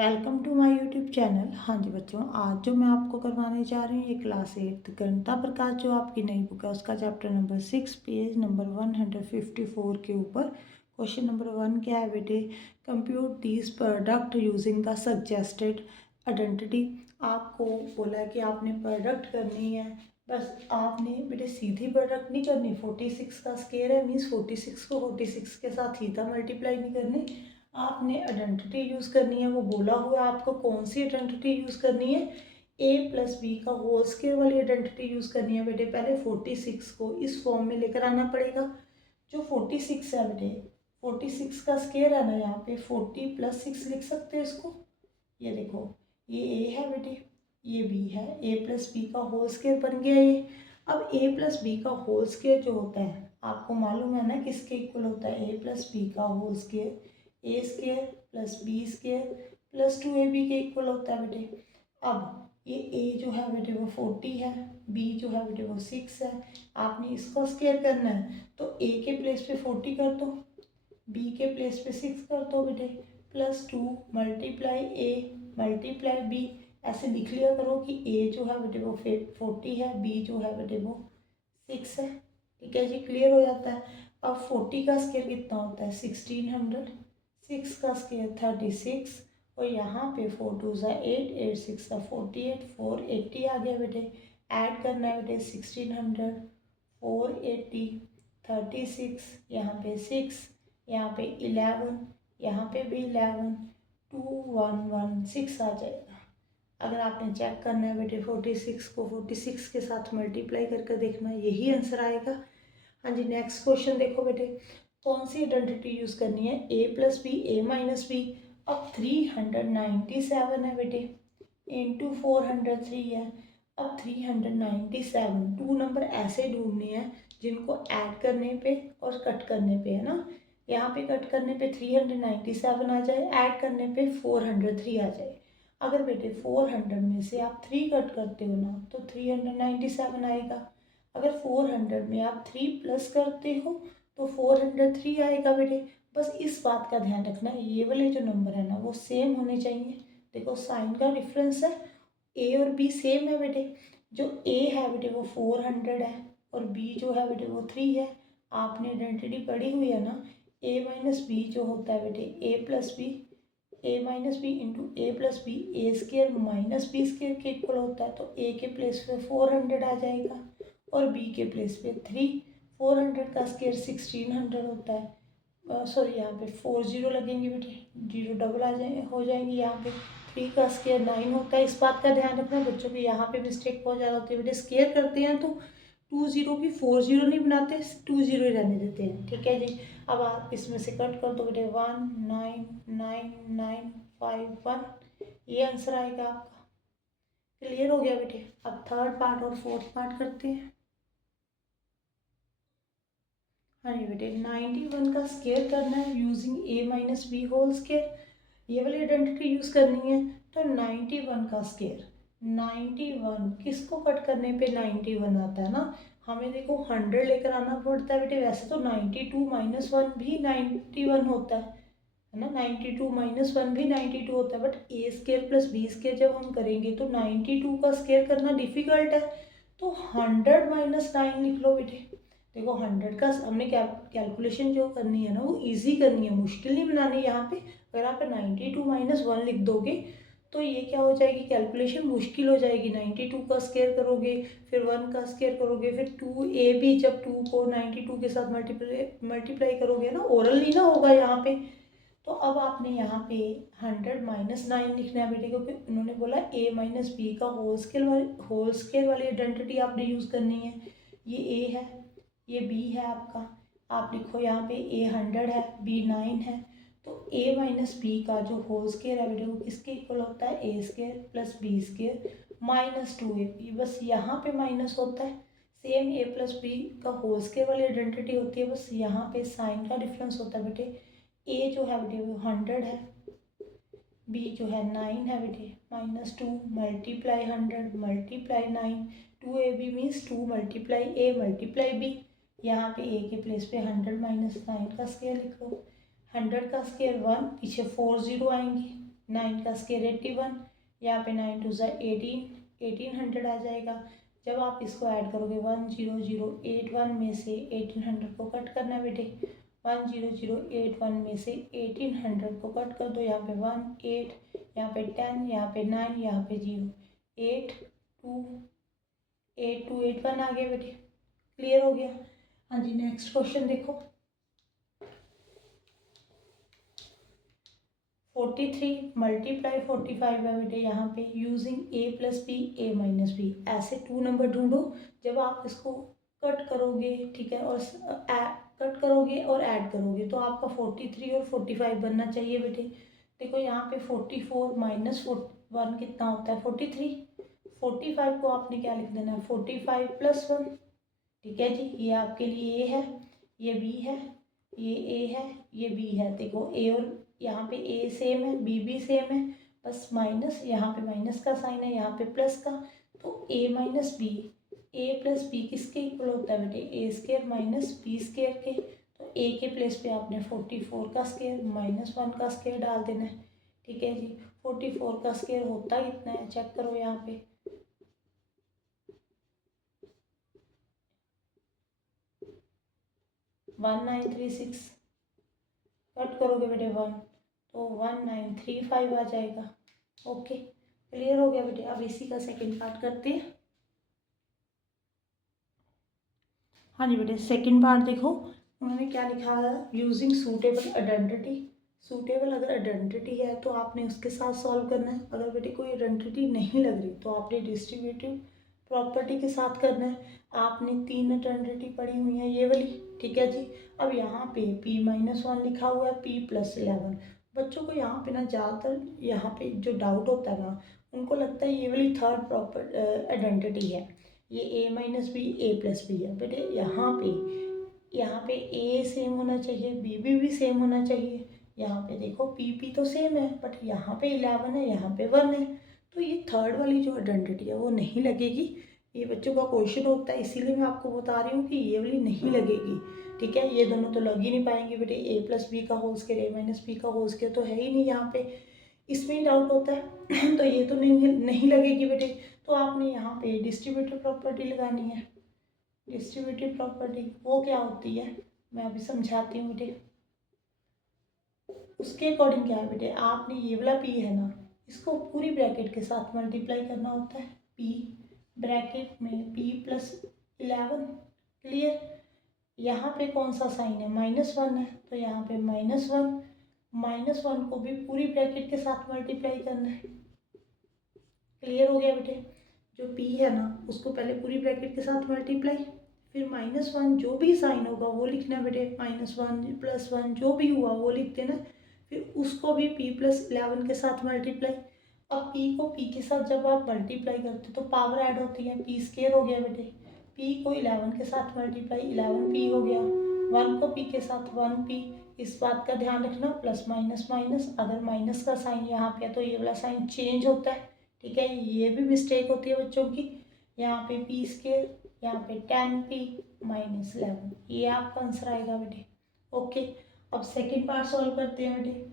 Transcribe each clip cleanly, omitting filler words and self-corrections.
Welcome to my YouTube channel. हाँ जी बच्चों, आज जो मैं आपको करवाने जा रही हूँ ये क्लास 8 गणिता प्रकाश जो आपकी नई बुक है उसका चैप्टर नंबर 6 पेज नंबर 154 के ऊपर क्वेश्चन नंबर 1 क्या है बेटे। Compute this product using the suggested identity. आपको बोला है कि आपने प्रोडक्ट करनी है, बस आपने बेटे सीधी प्रोडक्ट नहीं करनी। 46 का स्केयर है मीन्स 46 को 46 के साथ ही था मल्टीप्लाई नहीं करनी, आपने आइडेंटिटी यूज़ करनी है। वो बोला हुआ है आपको कौन सी आइडेंटिटी यूज़ करनी है, a प्लस बी का होल स्केयर वाली आइडेंटिटी यूज़ करनी है बेटे। पहले 46 को इस फॉर्म में लेकर आना पड़ेगा। जो 46 है बेटे, 46 का स्केयर है ना, यहाँ पे 40 प्लस 6 लिख सकते हैं इसको। ये देखो, ये a है बेटे, ये b है, a प्लस बी का होल स्केयर बन गया ये। अब a प्लस बी का होल स्केयर जो होता है आपको मालूम है ना किसके इक्वल होता है, a प्लस बी का whole square A square plus B square plus 2ab के इक्वल होता है बेटे। अब ये a जो है बेटे वो 40 है, b जो है बेटे वो 6 है। आपने इसको स्केयर करना है तो a के प्लेस पे 40 कर दो, b के प्लेस पे 6 कर दो बेटे, plus 2 multiply a multiply b। ऐसे लिख लिया करो कि a जो है बेटे वो 40 है, b जो है बेटे वो 6 है। ठीक है जी, क्लियर हो जाता है। अब 40 का स्केयर कितना होता है 1600, 6 का स्केयर 36 और यहाँ पे 4 2 ज़ा 8, 8 6 ज़ा 48, 480 आ गया बेटे। ऐड करना है बेटे 1600, 480, 36, यहाँ पे 6, यहाँ पे 11, यहाँ पे भी 11, 2116 आ जाएगा। अगर आपने चेक करना है बेटे 46 को 46 के साथ मल्टीप्लाई करके देखना, यही आंसर आएगा। हाँ जी, नेक्स्ट क्वेश्चन देखो बेटे, कौन सी आइडेंटिटी यूज़ करनी है, a plus B A minus B. अब 397 है बेटे इंटू 403 है। अब 397 टू नंबर ऐसे ढूंढने हैं जिनको ऐड करने पे और कट करने पे है ना। यहाँ पे कट करने पे 397 आ जाए, ऐड करने पे 403 आ जाए। अगर बेटे 400 में से आप 3 कट करते हो ना तो 397 आएगा। अगर 400 में आप 3 प्लस करते हो तो 403 आएगा बेटे। बस इस बात का ध्यान रखना, ये वाले जो नंबर है ना वो सेम होने चाहिए। देखो साइन का डिफरेंस है, ए और बी सेम है बेटे। जो ए है बेटे वो 400 है और बी जो है बेटे वो 3 है। आपने आइडेंटिटी पढ़ी हुई है ना, ए माइनस बी जो होता है बेटे ए plus B, A minus B into A plus B, A square minus B square के इक्वल होता है। तो ए के प्लेस पे 400 आ जाएगा और बी के प्लेस पे 3। 400 का स्केयर 1600 होता है, सॉरी यहाँ पे 40 लगेंगे बेटे, जीरो डबल आ जाए हो जाएंगे। यहाँ पे 3 का स्केयर 9 होता है। इस बात का ध्यान रखना बच्चों की, यहाँ पे मिस्टेक बहुत ज़्यादा होती है बेटे। स्केयर करते हैं तो 20 की 40 नहीं बनाते, 20 ही रहने देते हैं। ठीक है जी, अब आप इसमें से कट कर दो बेटे, 19991, ये आंसर आएगा आपका। क्लियर हो गया बेटे। अब थर्ड पार्ट और फोर्थ पार्ट करते हैं। हाँ जी बेटे, 91 का स्केयर करना है using A minus B whole square, ये वाली आइडेंटिटी यूज़ करनी है। तो 91 का स्केयर, 91 किसको कट करने पे 91 आता है ना, हमें देखो 100 लेकर आना पड़ता है बेटे। वैसे तो 92 माइनस 1 भी 91 होता है ना, 92 माइनस 1 भी 92 होता है। But A square plus B square जब हम करेंगे तो 92 का स्केयर करना डिफिकल्ट है। तो 100 माइनस 9 लिख लो बेटे। देखो 100 का हमने कैलकुलेशन जो करनी है ना वो इजी करनी है, मुश्किल नहीं बनानी यहाँ पे। अगर आप 92 माइनस 1 लिख दोगे तो ये क्या हो जाएगी, कैलकुलेशन मुश्किल हो जाएगी। 92 का स्केयर करोगे, फिर 1 का स्केयर करोगे, फिर 2ab, जब 2 को 92 के साथ मल्टीप्लाई करोगे ना, ओरल नहीं ना होगा यहाँ पे। तो अब आपने यहाँ पे 100 माइनस 9 लिखना है बेटे, क्योंकि उन्होंने बोला a माइनस बी का होल स्केयर वाली आइडेंटिटी आपने यूज़ करनी है। ये a है, ये b है आपका। आप लिखो यहाँ पे a 100 है, b 9 है। तो a माइनस बी का जो होल स्केयर है बेटे वो किसके इक्वल होता है, a square plus B square minus 2ab। बस यहाँ पे माइनस होता है। सेम a प्लस बी का होल स्केयर वाली आइडेंटिटी होती है, बस यहाँ पे साइन का डिफरेंस होता है बेटे। a जो है बेटे वो 100 है, b जो है 9 है बेटे, minus 2 multiply 100 multiply 9, 2ab means 2 multiply a multiply b। यहाँ पे a के प्लेस पे 100 माइनस 9 का स्केयर लिख लो। 100 का स्केयर 1, पीछे 4 0 आएंगे, 9 का स्क्वायर 81, यहाँ पे 9 टू ज़ा 18, 1800 आ जाएगा। जब आप इसको ऐड करोगे 10081 में से 1800 को कट करना है बेटे, 10081 में से 1800 को कट कर दो। यहाँ पे 1 8, यहाँ पे 10, यहाँ पे 9, यहाँ पे 0, 8 2 8 2 8 1 आ गया बेटे। क्लियर हो गया। हाँ जी, नेक्स्ट क्वेश्चन देखो। 43 मल्टीप्लाई 45 है बेटे यहाँ पे, using A plus B A minus B. ऐसे 2 नंबर ढूंढो जब आप इसको कट करोगे, ठीक है, और कट करोगे और ऐड करोगे तो आपका 43 और 45 बनना चाहिए बेटे। देखो यहाँ पे 44 माइनस 1 कितना होता है 43। 45 को आपने क्या लिख देना है 45 प्लस 1, ठीक है जी। ये आपके लिए ए है, ये बी है, ये ए है, ये बी है। देखो ए और यहाँ पे ए सेम है, बी भी सेम है, बस माइनस, यहाँ पे माइनस का साइन है, यहाँ पे प्लस का। तो ए माइनस बी, ए प्लस बी किसके इक्वल होता है बेटे, A square minus B square के। तो ए के प्लेस पे आपने 44 का स्केयर माइनस 1 का स्केयर डाल देना है, ठीक है जी। 44 का स्केयर होता कितना है चेक करो यहाँ पे, 1936, कट करोगे बेटे 1 तो 1935 आ जाएगा। ओके, क्लियर हो गया बेटे। अब इसी का सेकंड पार्ट करते हैं। हाँ जी बेटे, सेकंड पार्ट देखो उन्होंने क्या लिखा है, यूजिंग सूटेबल आइडेंटिटी। सूटेबल अगर आइडेंटिटी है तो आपने उसके साथ सॉल्व करना है। अगर बेटे कोई आइडेंटिटी नहीं लग रही तो आपने डिस्ट्रीब्यूटिव प्रॉपर्टी के साथ करना है। आपने 3 आइडेंटिटी पढ़ी हुई है ये वाली, ठीक है जी। अब यहाँ पे p-1 लिखा हुआ है, p+11। बच्चों को यहाँ पे ना ज़्यादातर यहाँ पे जो डाउट होता है ना, उनको लगता है ये वाली थर्ड प्रॉपर आइडेंटिटी है, ये ए माइनस बी ए प्लस बी है बेटे। यहाँ पे ए सेम होना चाहिए, बी भी सेम होना चाहिए। यहाँ पे देखो पी तो सेम है, बट यहाँ पे 11 है, यहाँ पे 1 है, तो ये थर्ड वाली जो आइडेंटिटी है वो नहीं लगेगी। ये बच्चों का क्वेश्चन होता है, इसीलिए मैं आपको बता रही हूँ कि ये वाली नहीं लगेगी, ठीक है। ये दोनों तो लग ही नहीं पाएंगे बेटे, ए प्लस बी का होल स्क्वायर ए माइनस बी का होल स्क्वायर तो है ही नहीं यहाँ पे, इसमें ही डाउट होता है। तो ये तो नहीं लगेगी बेटे। तो आपने यहाँ पे डिस्ट्रीब्यूटिव प्रॉपर्टी लगानी है। डिस्ट्रीब्यूटिव प्रॉपर्टी वो क्या होती है मैं अभी समझाती हूँ बेटे। उसके अकॉर्डिंग क्या है बेटे, आपने ये वाला पी है ना, इसको पूरी ब्रैकेट के साथ मल्टीप्लाई करना होता है। पी ब्रैकेट में p+11, क्लियर। यहाँ पे कौन सा साइन है, -1 है, तो यहाँ पे -1 को भी पूरी ब्रैकेट के साथ मल्टीप्लाई करना है। क्लियर हो गया बेटे। जो p है ना उसको पहले पूरी ब्रैकेट के साथ मल्टीप्लाई, फिर -1 जो भी साइन होगा वो लिखना बेटे, -1 +1 जो भी हुआ वो लिख देना। फिर उसको भी p+11 के साथ मल्टीप्लाई। अब p को p के साथ जब आप मल्टीप्लाई करते तो पावर ऐड होती है, p स्क्वायर हो गया बेटे। p को 11 के साथ मल्टीप्लाई 11p हो गया, 1 को p के साथ 1p। इस बात का ध्यान रखना, प्लस माइनस माइनस, अगर माइनस का साइन यहाँ पे है तो ये वाला साइन चेंज होता है, ठीक है। ये भी मिस्टेक होती है बच्चों की। यहाँ पे p स्क्वायर, यहाँ पे 10p-11, ये आपका आंसर आएगा बेटे। ओके, अब सेकंड पार्ट सॉल्व करते हैं बेटे।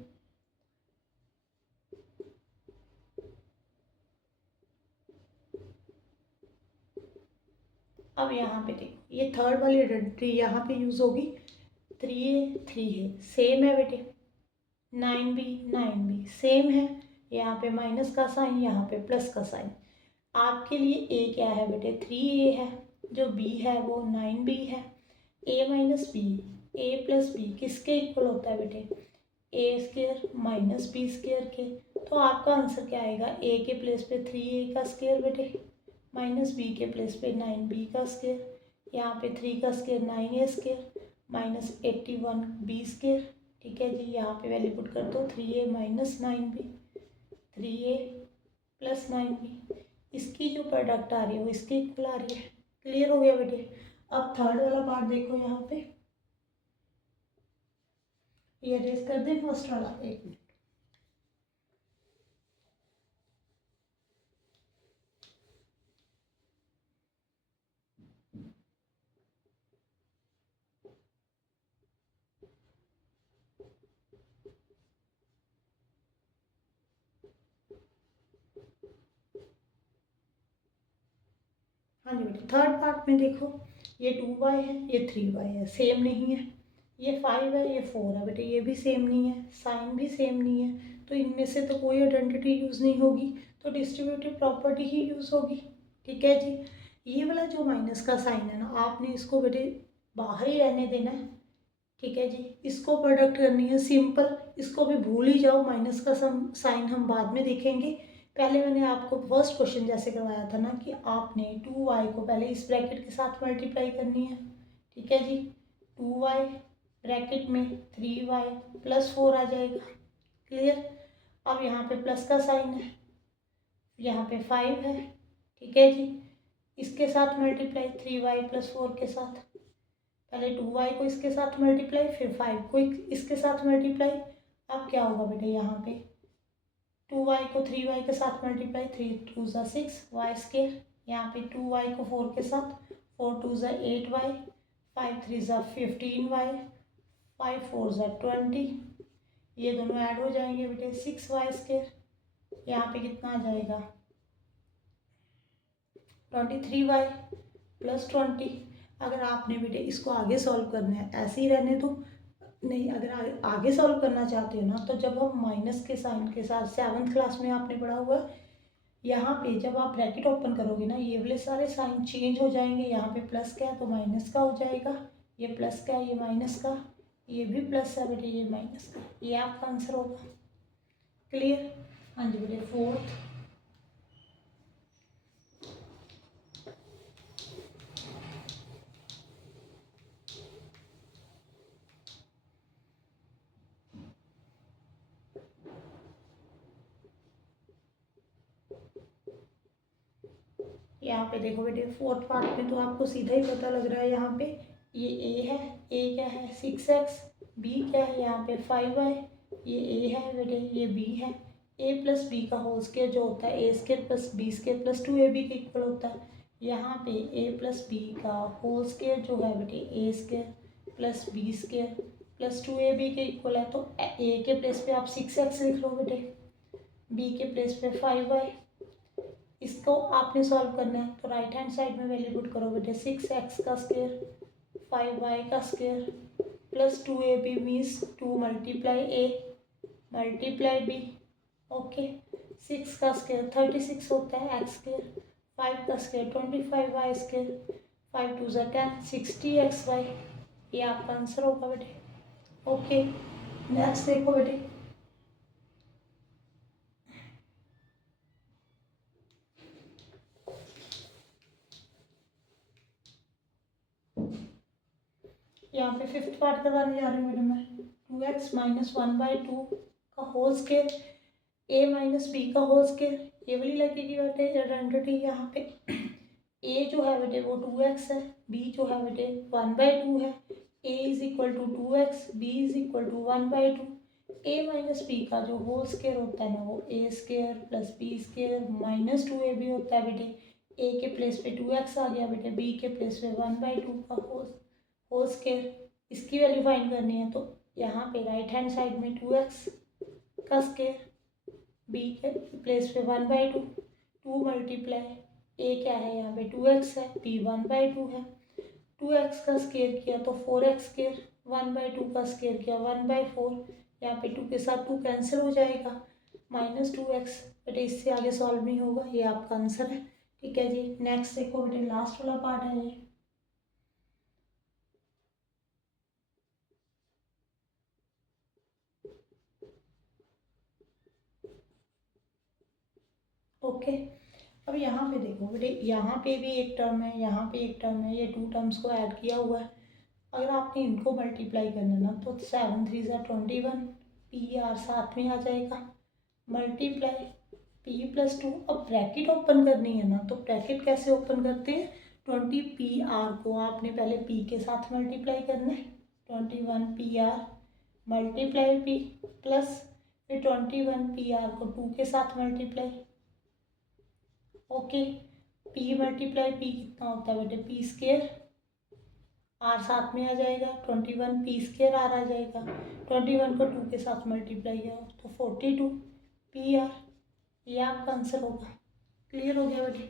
अब यहाँ पे देखो ये थर्ड वाली आइडेंटिटी यहाँ पे यूज होगी। 3a 3 है, सेम है बेटे। 9b सेम है, यहाँ पे माइनस का साइन, यहाँ पे प्लस का साइन। आपके लिए a क्या है बेटे, 3a है, जो b है वो 9b है। a minus B, a plus B किसके इक्वल होता है बेटे, A square minus B square के। तो आपका आंसर क्या आएगा, a के प्लेस पे 3a का स्क्वायर बेटे, माइनस बी के प्लेस पे 9b का स्क्वायर, यहाँ पे 3 का square 9a square minus 81b square, ठीक है जी। यहाँ पे वैल्यू पुट कर दो, 3a minus 9b, 3a plus 9b, इसकी जो प्रोडक्ट आ रही है वो इसके इक्वल आ रही है। क्लियर हो गया बेटे। अब थर्ड वाला पार्ट देखो, यहाँ पे ये रेस कर दे फर्स्ट वाला, एक मिनट। हाँ जी बेटे, थर्ड पार्ट में देखो, ये 2y है, ये 3y है, सेम नहीं है। ये 5 है, ये 4 है बेटे, ये भी सेम नहीं है, साइन भी सेम नहीं है, तो इनमें से तो कोई आइडेंटिटी यूज़ नहीं होगी, तो डिस्ट्रीब्यूटिव प्रॉपर्टी ही यूज़ होगी। ठीक है जी। ये वाला जो माइनस का साइन है ना, आपने इसको बेटे बाहर ही रहने देना है। ठीक है जी। इसको प्रोडक्ट करनी है सिंपल, इसको भी भूल ही जाओ, माइनस का साइन हम बाद में देखेंगे। पहले मैंने आपको फर्स्ट क्वेश्चन जैसे करवाया था ना कि आपने 2y को पहले इस ब्रैकेट के साथ मल्टीप्लाई करनी है। ठीक है जी। 2y ब्रैकेट में 3y प्लस 4 आ जाएगा। क्लियर। अब यहाँ पे प्लस का साइन है, यहाँ पे 5 है। ठीक है जी। इसके साथ मल्टीप्लाई 3y प्लस 4 के साथ, पहले 2y को इसके साथ मल्टीप्लाई, फिर 5 को इसके साथ मल्टीप्लाई। अब क्या होगा बेटे, यहाँ पे 2y को 3y के साथ मल्टीप्लाई, 3 2 ज़ा 6 वाई स्केयर। यहाँ पे 2y को 4 के साथ, 4 2 ज़ा 8y, 5 3 ज़ा 15y, 5 4 ज़ा 20। ये दोनों ऐड हो जाएंगे बेटे, 6y स्केयर। यहाँ पे कितना आ जाएगा, 23y प्लस 20। अगर आपने बेटे इसको आगे सॉल्व करना है, ऐसे ही रहने दो। नहीं, अगर आगे सॉल्व करना चाहते हो ना, तो जब हम माइनस के साइन के साथ 7th क्लास में आपने पढ़ा हुआ, यहाँ पे जब आप ब्रैकेट ओपन करोगे ना, ये वाले सारे साइन चेंज हो जाएंगे। यहाँ पे प्लस का है तो माइनस का हो जाएगा, ये प्लस का है, ये माइनस का, ये भी प्लस है बेटे, ये माइनस का। ये आपका आंसर होगा। क्लियर। हाँ जी बेटे, फोर्थ। यहाँ पे देखो बेटे, फोर्थ पार्ट में तो आपको सीधा ही पता लग रहा है। यहाँ पे ये ए है, ए क्या है 6x, बी क्या है यहाँ पे 5y, ये ए है बेटे, ये बी है। ए प्लस बी का होल स्केयर जो होता है A square plus B square plus 2ab के इक्वल होता है। यहाँ पे ए प्लस बी का होल स्केयर जो है बेटे A square plus B square plus 2ab के इक्वल है, तो ए के प्लेस पे आप 6x लिख लो बेटे, बी के प्लेस पे 5y। इसको आपने सॉल्व करना है, तो राइट हैंड साइड में वैल्यू पुट करो बेटे, 6x का स्क्वायर 5y का square plus 2ab means 2 multiply A multiply B. Okay. 6 का स्क्वायर 36 होता है एक्स स्क्वायर, 5 का स्क्वायर 25y स्क्वायर, 5 2 ज़ा 10 60xy। ये आपका आंसर होगा बेटे। ओके। नेक्स्ट देखो बेटे, यहाँ पे फिफ्थ पार्ट करवाने जा रही हूँ बेटे मैं। 2x माइनस 1/2 का होल स्केयर, ए माइनस बी का होल स्केयर, ये वाली लगेगी बेटे आइडेंटिटी। यहाँ पे ए जो है बेटे वो 2x है, बी जो है बेटे 1/2 है। A is equal to 2x, B is equal to 1/2। A minus B का जो होल स्केयर होता है ना, वो A square plus B square minus 2ab होता है बेटे। ए के प्लेस पे 2x आ गया बेटे, बी के प्लेस पे 1/2 का होल स्केयर। इसकी वैल्यू फाइंड करनी है, तो यहाँ पे राइट हैंड साइड में 2x का स्केयर, बी के प्लेस पे 1/2, 2 मल्टीप्लाई ए क्या है यहाँ पे 2x है, बी 1/2 है। 2x का स्केयर किया तो 4x स्केयर, 1/2 का स्केयर किया 1/4। यहाँ पे 2 के साथ 2 कैंसिल हो जाएगा, माइनस 2x। बेटे इससे आगे सॉल्व नहीं होगा, ये आपका आंसर है। ठीक है जी। नेक्स्ट देखो बेटे, लास्ट वाला पार्ट है ये। ओके। अब यहाँ पे देखो बेटे, यहाँ पे भी एक टर्म है, यहाँ पे एक टर्म है, ये 2 टर्म्स को ऐड किया हुआ है। अगर आपने इनको मल्टीप्लाई करना ना, तो 7 3 ज़ा 21, पी आर साथ में आ जाएगा, मल्टीप्लाई पी प्लस 2। अब ब्रैकेट ओपन करनी है ना, तो ब्रैकेट कैसे ओपन करते हैं, 20 पी आर को आपने पहले पी के साथ मल्टीप्लाई करना है, 21 P R multiply P plus फिर 21 पी आर को 2 के साथ multiply. Okay. P multiply P कितना होता है बेटे, पी स्केयर, आर साथ में आ जाएगा, 21 पी स्केयर आर आ जाएगा। 21 को 2 के साथ मल्टीप्लाई किया तो 42 पी आर। ये आपका आंसर होगा। क्लियर हो गया बेटे।